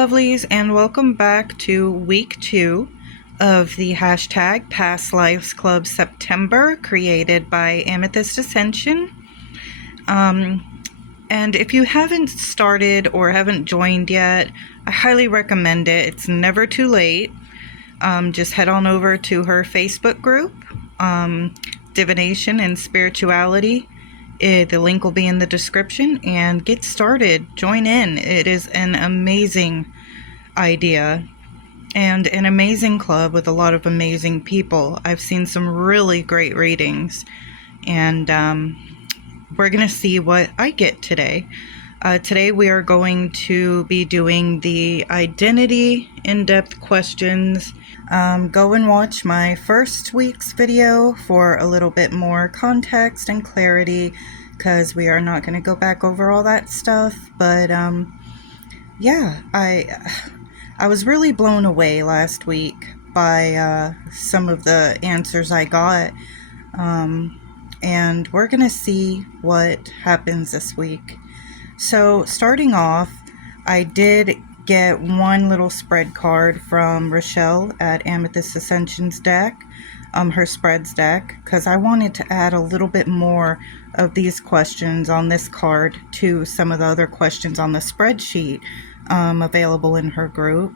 lovelies, and welcome back to week 2 of the hashtag Past Lives Club September, created by Amethyst Ascension. And if you haven't started or haven't joined yet, I highly recommend it. It's never too late. Just head on over to her Facebook group, Divination and Spirituality. The link will be in the description, and get started. Join in. It is an amazing idea and an amazing club with a lot of amazing people. I've seen some really great readings, and we're going to see what I get today. Today we are going to be doing the identity in-depth questions. Go and watch my first week's video for a little bit more context and clarity, because we are not going to go back over all that stuff. But yeah, I was really blown away last week by some of the answers I got, and we're going to see what happens this week. So starting off, I did get one little spread card from Rochelle at Amethyst Ascension's deck, her spreads deck, because I wanted to add a little bit more of these questions on this card to some of the other questions on the spreadsheet available in her group.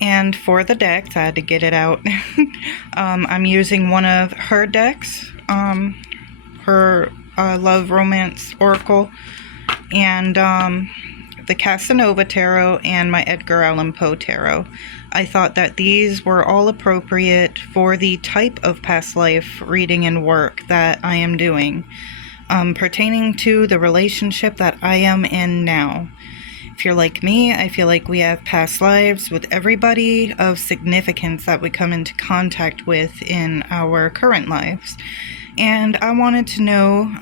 And for the decks, I had to get it out. I'm using one of her decks, her Love Romance Oracle, and the Casanova Tarot, and my Edgar Allan Poe Tarot. I thought that these were all appropriate for the type of past life reading and work that I am doing, pertaining to the relationship that I am in now. If you're like me, I feel like we have past lives with everybody of significance that we come into contact with in our current lives. And I wanted to know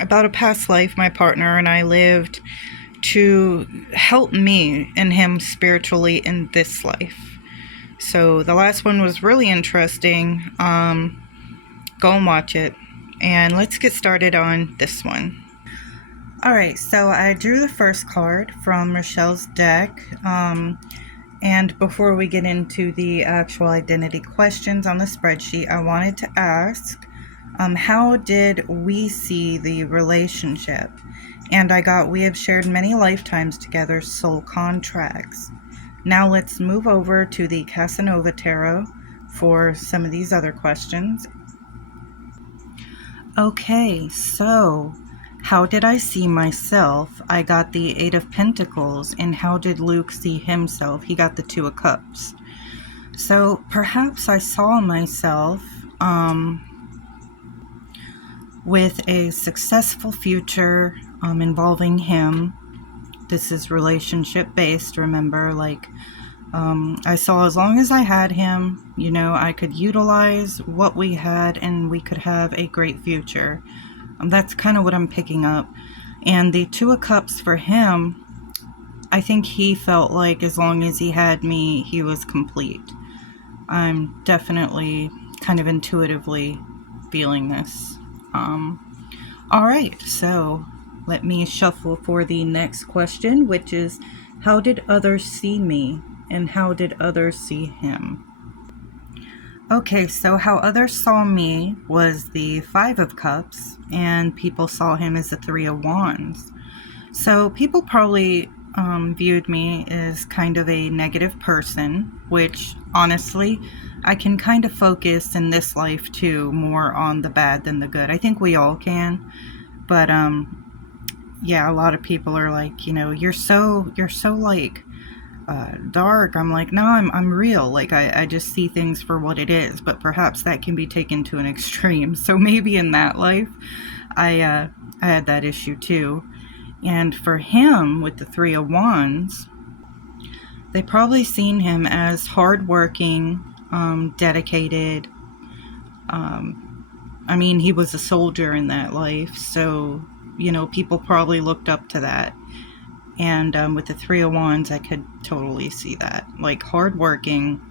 about a past life my partner and I lived to help me and him spiritually in this life. So the last one was really interesting. Go and watch it. And let's get started on this one. Alright, so I drew the first card from Rochelle's deck. And before we get into the actual identity questions on the spreadsheet, I wanted to ask, how did we see the relationship? And I got, we have shared many lifetimes together, soul contracts. Now let's move over to the Casanova Tarot for some of these other questions. Okay, so how did I see myself? I got the Eight of Pentacles. And how did Luke see himself? He got the Two of Cups. So perhaps I saw myself with a successful future involving him. This is relationship based, remember, like I saw as long as I had him, you know, I could utilize what we had and we could have a great future. That's kind of what I'm picking up. And the Two of Cups for him, I think he felt like as long as he had me, he was complete. I'm definitely kind of intuitively feeling this. Alright, so let me shuffle for the next question, which is, how did others see me and how did others see him? Okay, so how others saw me was the Five of Cups, and people saw him as the Three of Wands. So people probably viewed me as kind of a negative person, which honestly, I can kind of focus in this life too more on the bad than the good. I think we all can, but yeah, a lot of people are like, you know, you're so like dark. I'm like, no, I'm real. Like I just see things for what it is, but perhaps that can be taken to an extreme. So maybe in that life, I had that issue too. And for him, with the Three of Wands, they probably seen him as hardworking, dedicated. I mean, he was a soldier in that life, so, you know, people probably looked up to that. And with the Three of Wands, I could totally see that. Like, hardworking,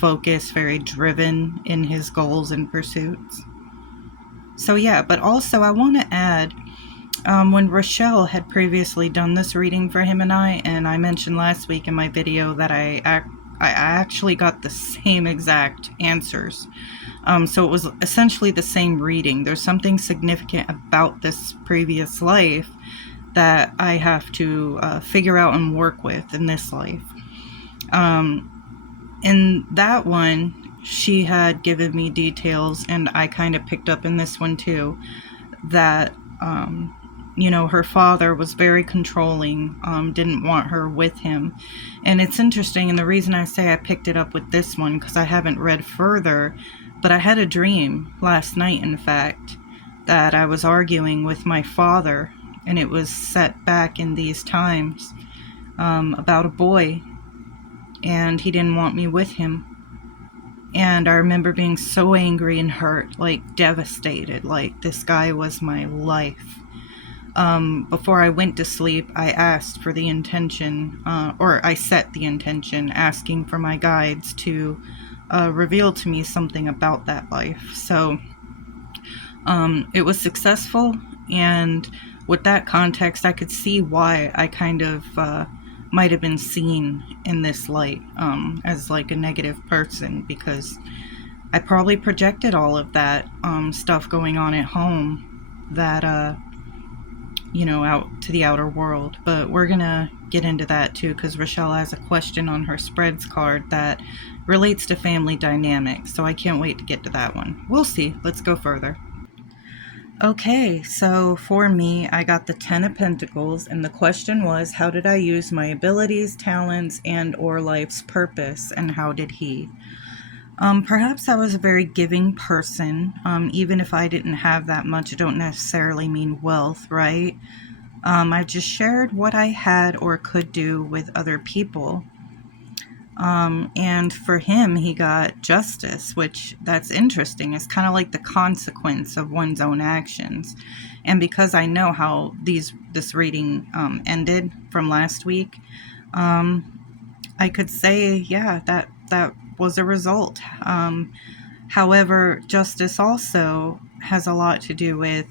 focused, very driven in his goals and pursuits. So yeah, but also I want to add, When Rochelle had previously done this reading for him and I mentioned last week in my video that I actually got the same exact answers. So it was essentially the same reading. There's something significant about this previous life that I have to figure out and work with in this life. In that one, she had given me details, and I kind of picked up in this one too, that her father was very controlling, didn't want her with him. And it's interesting, and the reason I say I picked it up with this one, because I haven't read further, but I had a dream last night, in fact, that I was arguing with my father, and it was set back in these times, about a boy, and he didn't want me with him. And I remember being so angry and hurt, like devastated, like this guy was my life. Before I went to sleep, I asked for the intention, or I set the intention, asking for my guides to reveal to me something about that life. So it was successful, and with that context, I could see why I kind of might have been seen in this light as like a negative person, because I probably projected all of that stuff going on at home that out to the outer world. But we're gonna get into that too, because Rochelle has a question on her spreads card that relates to family dynamics, so I can't wait to get to that one. We'll see. Let's go further. Okay, so for me, I got the 10 of Pentacles, and the question was, how did I use my abilities, talents, and or life's purpose, and how did he? Perhaps I was a very giving person. Even if I didn't have that much, it don't necessarily mean wealth, right? I just shared what I had or could do with other people. And for him, he got justice, which that's interesting. It's kind of like the consequence of one's own actions. And because I know how this reading ended from last week, I could say, yeah, that was a result. However, justice also has a lot to do with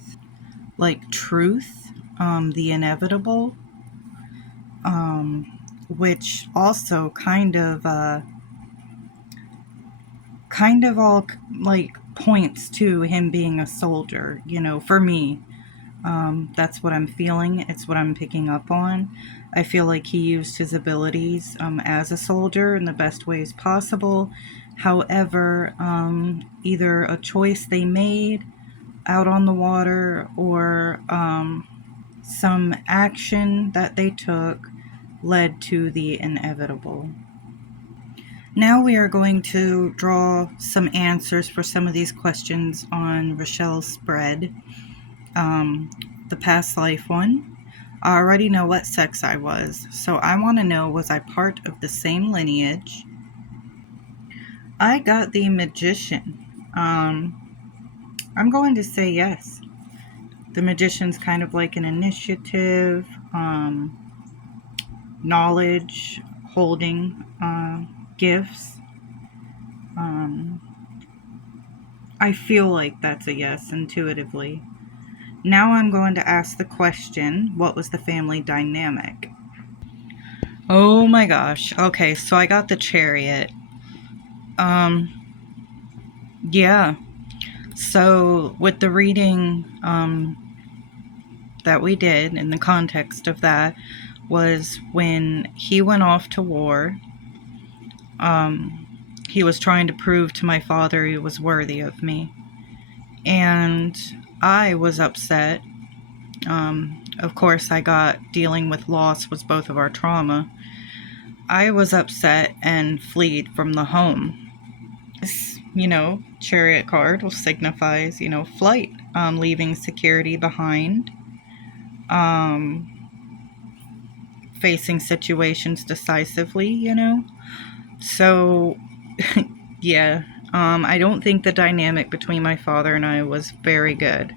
like truth, the inevitable, which also kind of all like points to him being a soldier, for me. That's what I'm feeling. It's what I'm picking up on. I feel like he used his abilities as a soldier in the best ways possible. However, either a choice they made out on the water or some action that they took led to the inevitable. Now we are going to draw some answers for some of these questions on Rochelle's spread. The past life one. I already know what sex I was, so I want to know, was I part of the same lineage? I got the Magician. I'm going to say yes. The Magician's kind of like an initiative, knowledge, holding, gifts. I feel like that's a yes intuitively. Now I'm going to ask the question, what was the family dynamic? Oh my gosh. Okay, so I got the Chariot. Yeah. So with the reading that we did, in the context of that, was when he went off to war. He was trying to prove to my father he was worthy of me. And I was upset. Of course, I got dealing with loss was both of our trauma. I was upset and fled from the home. This, Chariot card signifies, flight, leaving security behind, facing situations decisively, So, yeah, I don't think the dynamic between my father and I was very good.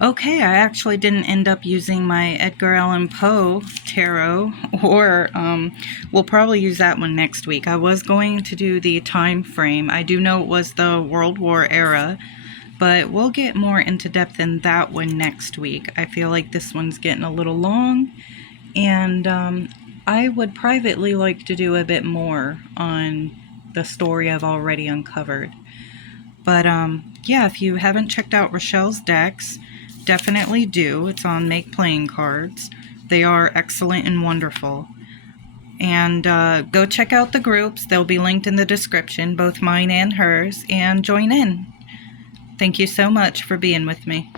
Okay, I actually didn't end up using my Edgar Allan Poe tarot, or we'll probably use that one next week. I was going to do the time frame. I do know it was the World War era, But we'll get more into depth in that one next week. I feel like this one's getting a little long, and I would privately like to do a bit more on the story I've already uncovered. But yeah, if you haven't checked out Rochelle's decks, definitely do. It's on Make Playing Cards. They are excellent and wonderful. And go check out the groups. They'll be linked in the description, both mine and hers, and join in. Thank you so much for being with me.